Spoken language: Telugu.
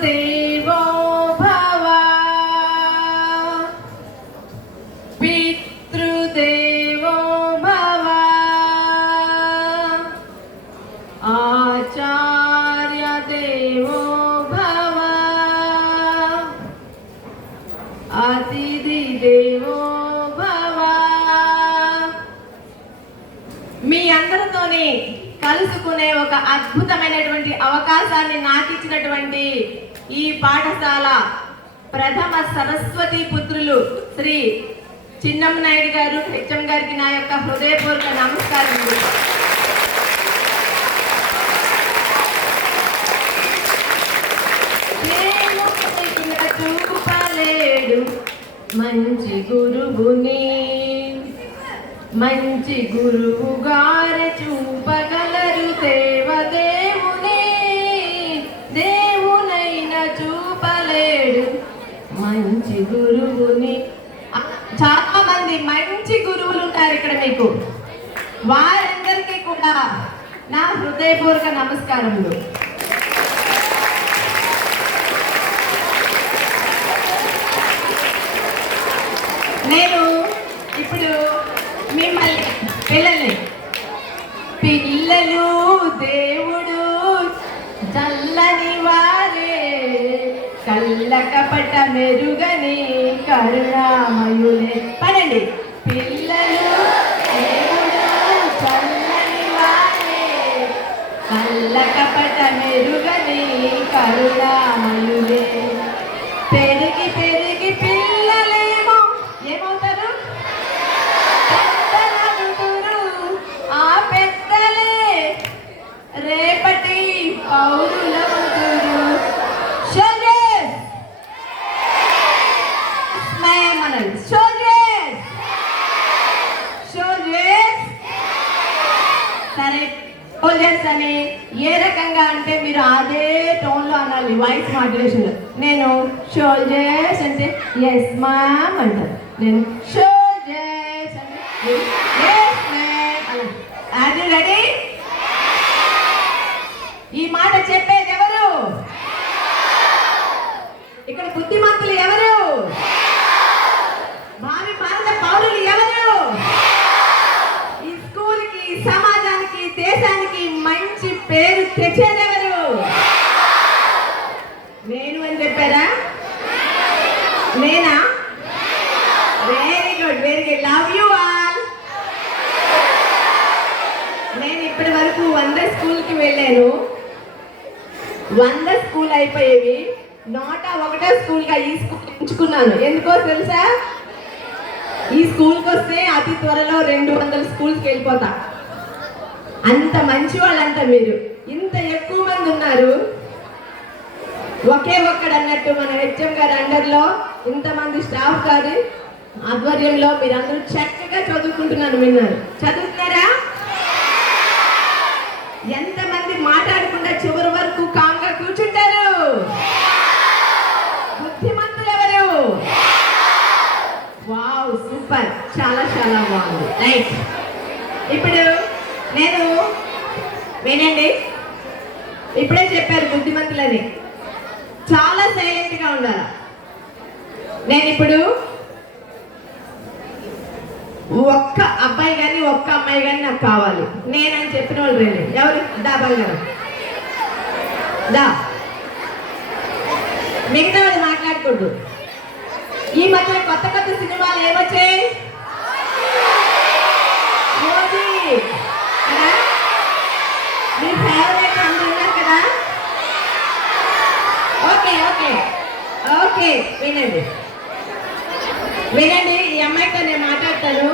పితృదేవో భవ పితృదేవో భవ ఆచార్య దేవో భవ అతిథి దేవో భవ. మీ అందరితోని కలుసుకునే ఒక అద్భుతమైనటువంటి అవకాశాన్ని నాకు ఇచ్చినటువంటి ఈ పాఠశాల ప్రథమ సరస్వతి పుత్రులు శ్రీ చిన్నమ్మ నాయుడు గారు హెచ్ఎం గారికి నా యొక్క హృదయపూర్వక నమస్కారములు. చూపలేడు మంచి గురువుని, మంచి గురువు గారు చూపగలరు దేవదేవుని, దేవునైన చూపలేడు మంచి గురువుని. చాలా మంది మంచి గురువులు ఉంటారు ఇక్కడ మీకు, వారందరికీ కూడా నా హృదయపూర్వక నమస్కారములు. నేను ఇప్పుడు మిమ్మల్ని పిల్లలు దేవుడు చల్లని వారే, కళ్ళ కపట మెరుగని కరుణామయులే. పడండి. పిల్లలు దేవుడు చల్లని వారే, కళ్ళ కపట మెరుగని కరుణామయులే. పెరిగి పెరిగి పిల్లలేమో ఏమవుతారు? పెద్దలవుతారు. ఆ పెద్దలే రేపటి పౌరులవుతారు. సరే, సోల్జర్స్ అని ఏ రకంగా అంటే మీరు అదే టోన్లో అనాలి, వాయిస్ మాడ్యులేషన్. నేను సోల్జర్స్ అంటే ఎస్ మ్యామ్ అంటారు, నేను సోల్జర్స్ అంటే ఎస్ మ్యామ్ అలా. అది రెడీ? ఈ మాట చెప్పేది ఎవరు? ఇక్కడ బుద్ధిమంతులు ఎవరు? భావి భారత పౌరులు ఎవరు? ఈ స్కూల్కి, సమాజానికి, దేశానికి మంచి పేరు తెచ్చేదెవరు? నేను అని చెప్పారా? నేనా? Very good, very good. Love you all. నేను ఇప్పటి వరకు 100 స్కూల్కి వెళ్ళాను. 100 స్కూల్ అయిపోయేవి, 101వ స్కూల్గా ఈ స్కూల్ ఎంచుకున్నాను. ఎందుకో తెలుసా? ఈ స్కూల్కి వస్తే అతి త్వరలో 200 స్కూల్స్కి వెళ్ళిపోతా. అంత మంచి వాళ్ళంట మీరు. ఇంత ఎక్కువ మంది ఉన్నారు, ఒకే ఒక్కడు అన్నట్టు మన హెచ్ఎం గారి అండర్లో ఇంతమంది స్టాఫ్ గారి ఆధ్వర్యంలో మీరందరూ చక్కగా చదువుకుంటున్నారు. విన్నారు? చదువుతున్నారా? ఎంతమంది మాట్లాడకుండా చివరి వరకు కామ్గా కూర్చుంటారు? బుద్ధిమంతులు ఎవరు? వావ్, సూపర్, చాలా చాలా బాగుంది. రైట్. ఇప్పుడు నేను వినండి, ఇప్పుడే చెప్పారు బుద్ధిమంతులని, చాలా సైలెంట్గా ఉండాలి. నేను ఇప్పుడు ఒక్క అబ్బాయి కానీ ఒక్క అమ్మాయి కానీ నాకు కావాలి. నేనని చెప్పిన వాళ్ళు రండి. ఎవరు? దా బంగారు దా. మిగతా వాళ్ళు మాట్లాడకూడదు. ఈ మధ్య కొత్త కొత్త సినిమాలు ఏమొచ్చాయి? మీ ఫేవరెట్ అందరూ ఉన్నారు కదా? ఓకే ఓకే ఓకే, వినండి వినండి. ఈ అమ్మాయితో నేను మాట్లాడతాను.